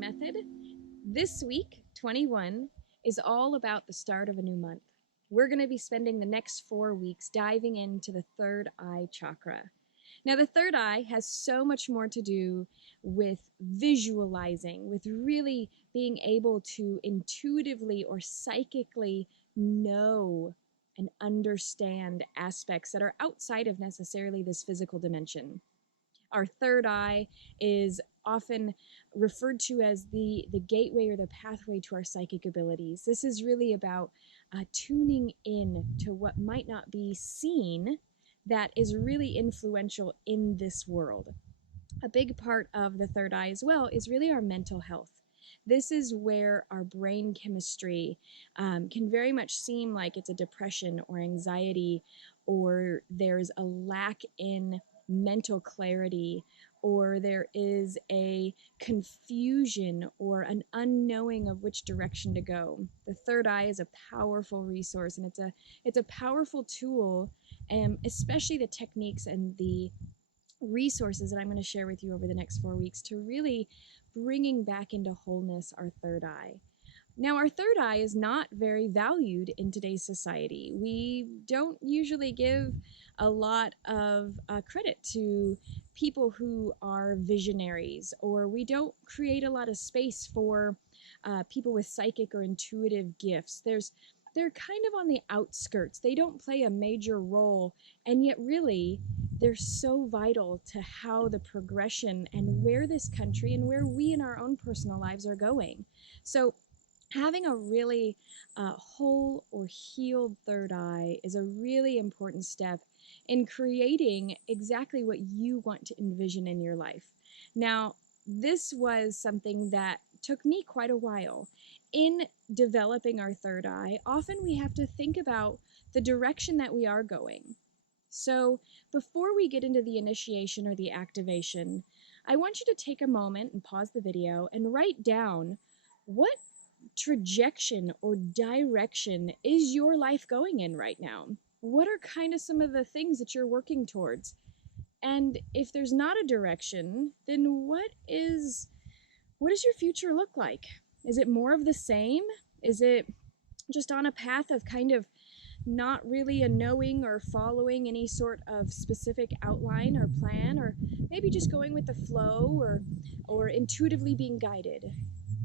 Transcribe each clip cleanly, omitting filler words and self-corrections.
method. This week, 21, is all about the start of a new month. We're going to be spending the next 4 weeks diving into the third eye chakra. Now, the third eye has so much more to do with visualizing, with really being able to intuitively or psychically know and understand aspects that are outside of necessarily this physical dimension. Our third eye is often referred to as the gateway or the pathway to our psychic abilities. This is really about tuning in to what might not be seen that is really influential in this world. A big part of the third eye as well is really our mental health. This is where our brain chemistry can very much seem like it's a depression or anxiety, or there's a lack in mental clarity, or there is a confusion or an unknowing of which direction to go. The third eye is a powerful resource, and it's a powerful tool, especially the techniques and the resources that I'm going to share with you over the next 4 weeks to really bringing back into wholeness our third eye. Now, our third eye is not very valued in today's society. We don't usually give a lot of credit to people who are visionaries, or we don't create a lot of space for people with psychic or intuitive gifts. They're kind of on the outskirts. They don't play a major role, and yet really they're so vital to how the progression and where this country and where we in our own personal lives are going. So having a really whole or healed third eye is a really important step in creating exactly what you want to envision in your life. Now, this was something that took me quite a while. In developing our third eye, often we have to think about the direction that we are going. So before we get into the initiation or the activation, I want you to take a moment and pause the video and write down what trajectory or direction is your life going in right now? What are kind of some of the things that you're working towards? And if there's not a direction, then what does your future look like? Is it more of the same? Is it just on a path of kind of not really a knowing or following any sort of specific outline or plan, or maybe just going with the flow or intuitively being guided?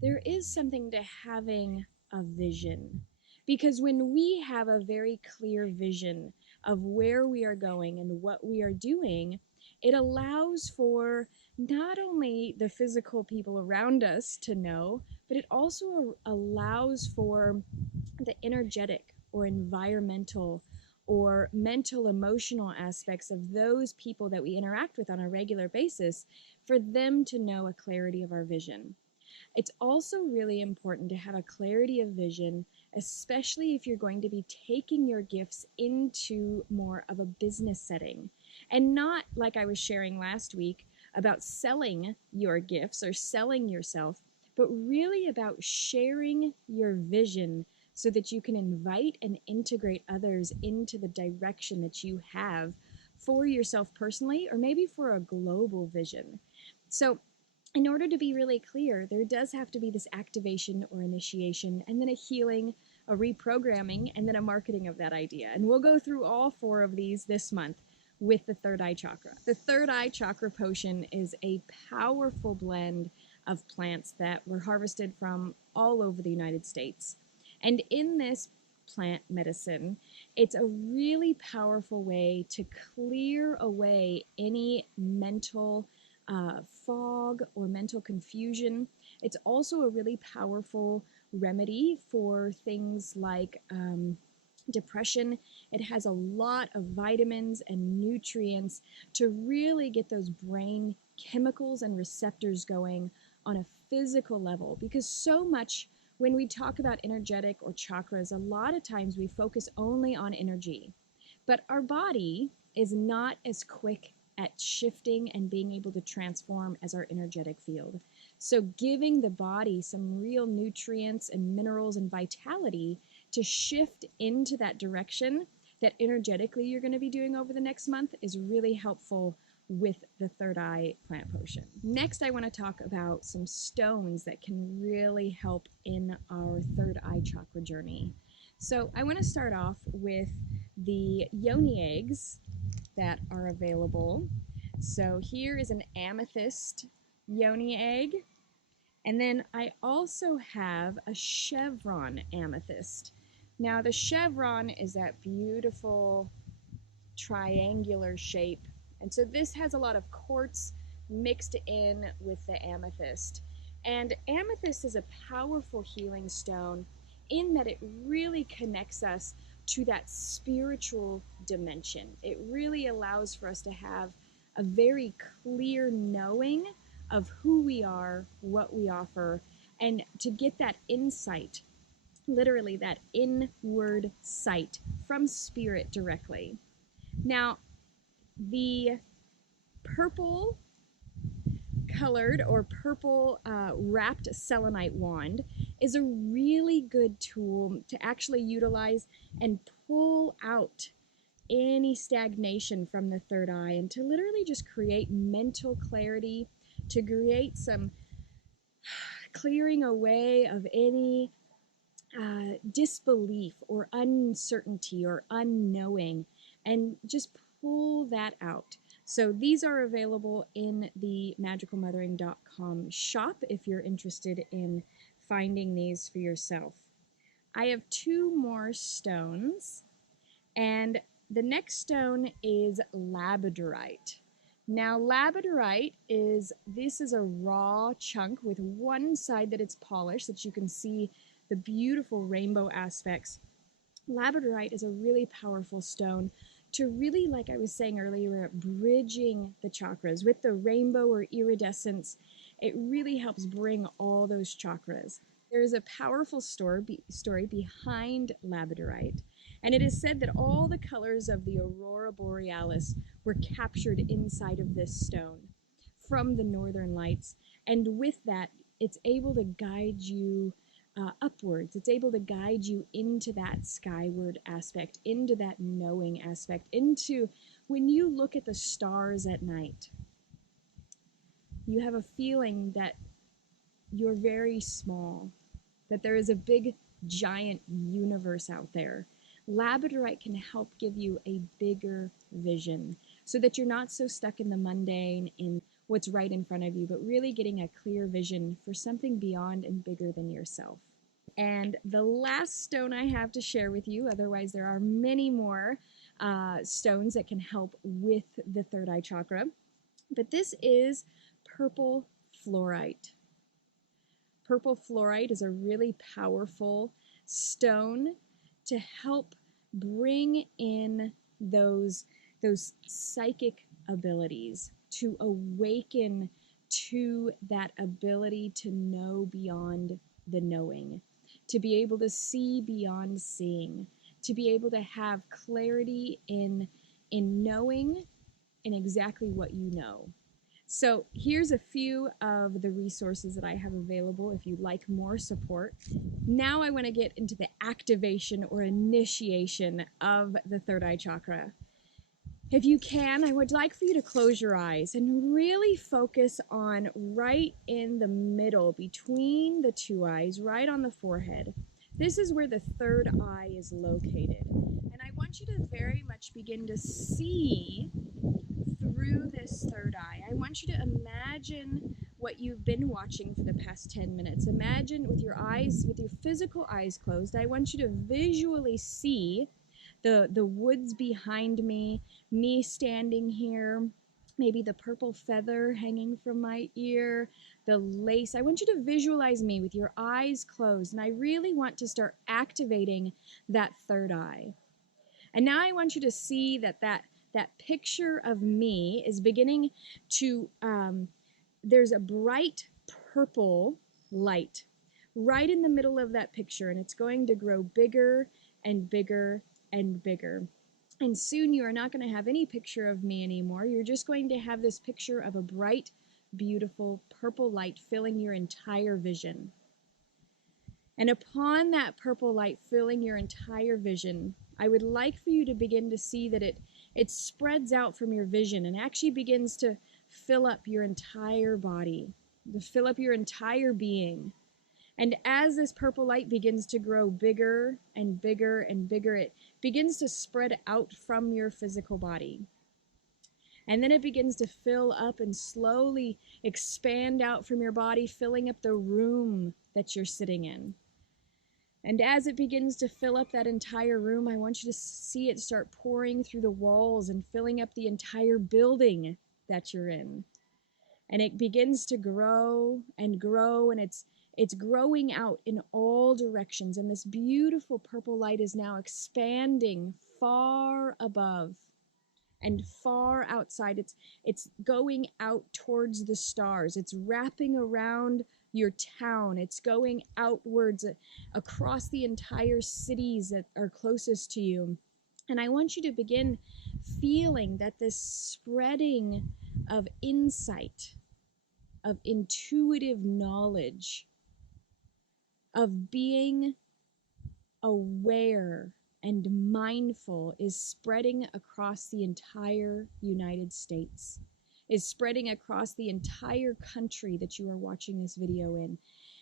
There is something to having a vision, because when we have a very clear vision of where we are going and what we are doing, it allows for not only the physical people around us to know, but it also allows for the energetic or environmental or mental emotional aspects of those people that we interact with on a regular basis, for them to know a clarity of our vision. It's also really important to have a clarity of vision, especially if you're going to be taking your gifts into more of a business setting, and not like I was sharing last week about selling your gifts or selling yourself, but really about sharing your vision so that you can invite and integrate others into the direction that you have for yourself personally, or maybe for a global vision. So in order to be really clear, there does have to be this activation or initiation, and then a healing, a reprogramming, and then a marketing of that idea. And we'll go through all 4 of these this month with the third eye chakra. The third eye chakra potion is a powerful blend of plants that were harvested from all over the United States. And in this plant medicine, it's a really powerful way to clear away any mental fog or mental confusion. It's also a really powerful remedy for things like depression. It has a lot of vitamins and nutrients to really get those brain chemicals and receptors going on a physical level, because so much when we talk about energetic or chakras, a lot of times we focus only on energy, but our body is not as quick at shifting and being able to transform as our energetic field. So giving the body some real nutrients and minerals and vitality to shift into that direction that energetically you're going to be doing over the next month is really helpful with the third eye plant potion. Next, I want to talk about some stones that can really help in our third eye chakra journey. So I want to start off with the yoni eggs that are available. So here is an amethyst yoni egg. And then I also have a chevron amethyst. Now the chevron is that beautiful triangular shape. And so this has a lot of quartz mixed in with the amethyst. And amethyst is a powerful healing stone in that it really connects us to that spiritual dimension. It really allows for us to have a very clear knowing of who we are, what we offer, and to get that insight, literally that inward sight from spirit directly. Now, the purple colored or purple wrapped selenite wand is a really good tool to actually utilize and pull out any stagnation from the third eye and to literally just create mental clarity, to create some clearing away of any disbelief or uncertainty or unknowing, and just pull that out. So these are available in the magicalmothering.com shop if you're interested in finding these for yourself. I have two more stones, and the next stone is labradorite. Now labradorite is a raw chunk with one side that it's polished, that you can see the beautiful rainbow aspects. Labradorite is a really powerful stone to really, like I was saying earlier, bridging the chakras. With the rainbow or iridescence, it really helps bring all those chakras. There is a powerful story behind labradorite, and it is said that all the colors of the aurora borealis were captured inside of this stone from the northern lights, and with that, it's able to guide you upwards. It's able to guide you into that skyward aspect, into that knowing aspect, into when you look at the stars at night, you have a feeling that you're very small, that there is a big, giant universe out there. Labradorite can help give you a bigger vision so that you're not so stuck in the mundane, in what's right in front of you, but really getting a clear vision for something beyond and bigger than yourself. And the last stone I have to share with you, otherwise there are many more stones that can help with the third eye chakra, but this is purple fluorite. Purple fluorite is a really powerful stone to help bring in those psychic abilities, to awaken to that ability to know beyond the knowing, to be able to see beyond seeing, to be able to have clarity in knowing in exactly what you know. So here's a few of the resources that I have available if you'd like more support. Now I want to get into the activation or initiation of the third eye chakra. If you can, I would like for you to close your eyes and really focus on right in the middle, between the two eyes, right on the forehead. This is where the third eye is located. And I want you to very much begin to see through this third eye. I want you to imagine what you've been watching for the past 10 minutes. Imagine with your eyes, with your physical eyes closed, I want you to visually see the woods behind me standing here, maybe the purple feather hanging from my ear, the lace. I want you to visualize me with your eyes closed, and I really want to start activating that third eye. And now I want you to see that picture of me is beginning to, there's a bright purple light right in the middle of that picture, and it's going to grow bigger and bigger and bigger. And soon you are not going to have any picture of me anymore. You're just going to have this picture of a bright, beautiful purple light filling your entire vision. And upon that purple light filling your entire vision, I would like for you to begin to see that it spreads out from your vision and actually begins to fill up your entire body, to fill up your entire being. And as this purple light begins to grow bigger and bigger and bigger, it begins to spread out from your physical body. And then it begins to fill up and slowly expand out from your body, filling up the room that you're sitting in. And as it begins to fill up that entire room, I want you to see it start pouring through the walls and filling up the entire building that you're in. And it begins to grow and grow, and it's growing out in all directions. And this beautiful purple light is now expanding far above and far outside. It's going out towards the stars. It's wrapping around your town. It's going outwards across the entire cities that are closest to you. And I want you to begin feeling that this spreading of insight, of intuitive knowledge, of being aware and mindful is spreading across the entire United States, is spreading across the entire country that you are watching this video in.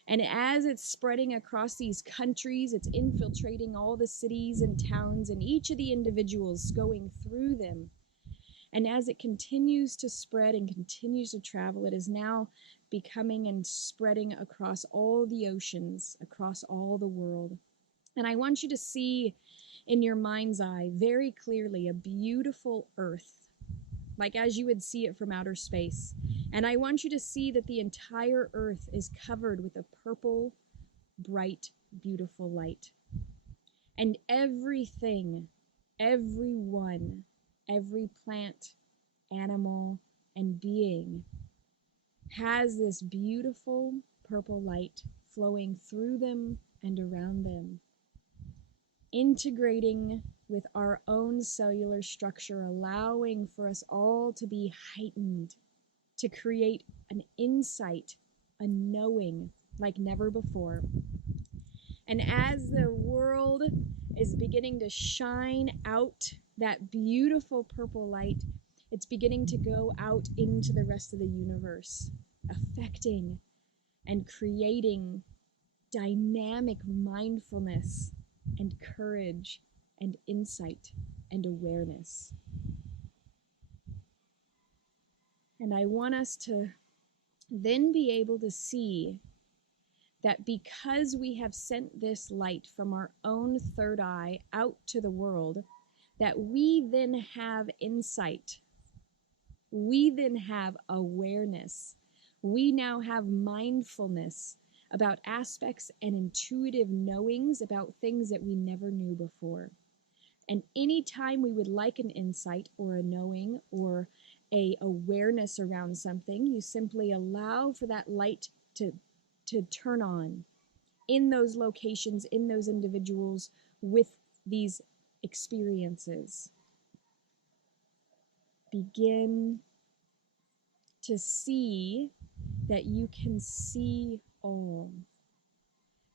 And as it's spreading across these countries, it's infiltrating all the cities and towns and each of the individuals going through them. And as it continues to spread and continues to travel, it is now becoming and spreading across all the oceans, across all the world. And I want you to see in your mind's eye very clearly a beautiful earth, like as you would see it from outer space. And I want you to see that the entire earth is covered with a purple, bright, beautiful light. And everything, everyone, every plant, animal, and being has this beautiful purple light flowing through them and around them, integrating with our own cellular structure, allowing for us all to be heightened, to create an insight, a knowing like never before. And as the world is beginning to shine out that beautiful purple light, it's beginning to go out into the rest of the universe, affecting and creating dynamic mindfulness and courage and insight and awareness. And I want us to then be able to see that because we have sent this light from our own third eye out to the world, that we then have insight. We then have awareness. We now have mindfulness about aspects and intuitive knowings about things that we never knew before. And anytime we would like an insight or a knowing or a awareness around something, you simply allow for that light to turn on in those locations, in those individuals with these experiences. Begin to see that you can see all.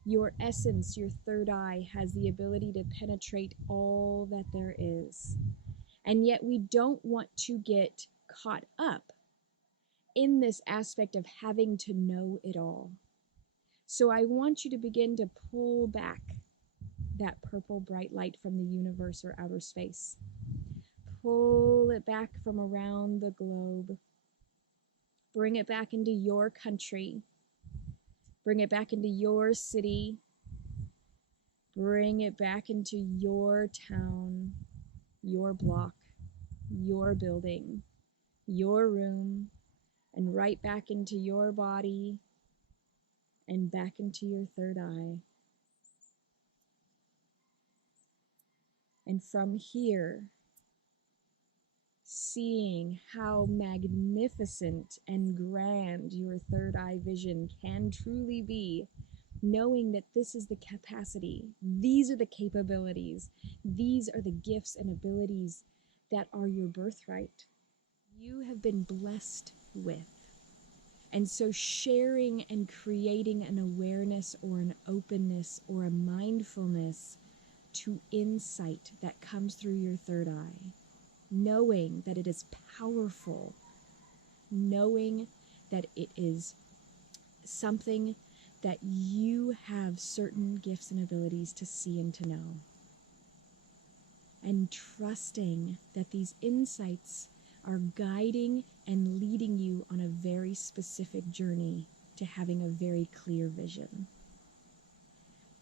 Your essence, your third eye, has the ability to penetrate all that there is. And yet we don't want to get caught up in this aspect of having to know it all. So I want you to begin to pull back that purple bright light from the universe or outer space. Pull it back from around the globe. Bring it back into your country. Bring it back into your city. Bring it back into your town, your block, your building, your room, and right back into your body and back into your third eye. And from here, seeing how magnificent and grand your third eye vision can truly be, knowing that this is the capacity, these are the capabilities, these are the gifts and abilities that are your birthright. You have been blessed with. And so sharing and creating an awareness or an openness or a mindfulness to insight that comes through your third eye knowing that it is powerful, knowing that it is something that you have certain gifts and abilities to see and to know. And trusting that these insights are guiding and leading you on a very specific journey to having a very clear vision.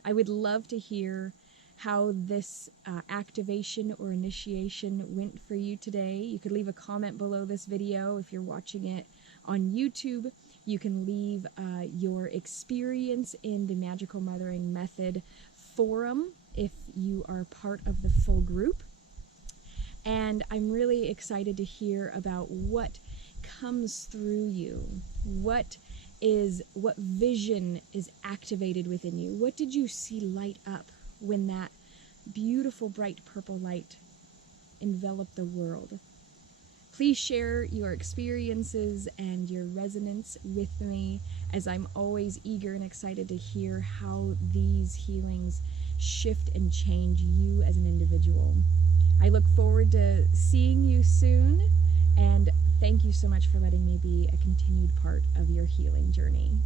I would love to hear how this activation or initiation went for you today. You could leave a comment below this video if you're watching it on YouTube. You can leave your experience in the Magical Mothering Method forum if you are part of the full group. And I'm really excited to hear about what comes through you. What vision is activated within you? What did you see light up when that beautiful bright purple light enveloped the world? Please share your experiences and your resonance with me, as I'm always eager and excited to hear how these healings shift and change you as an individual. I look forward to seeing you soon, and thank you so much for letting me be a continued part of your healing journey.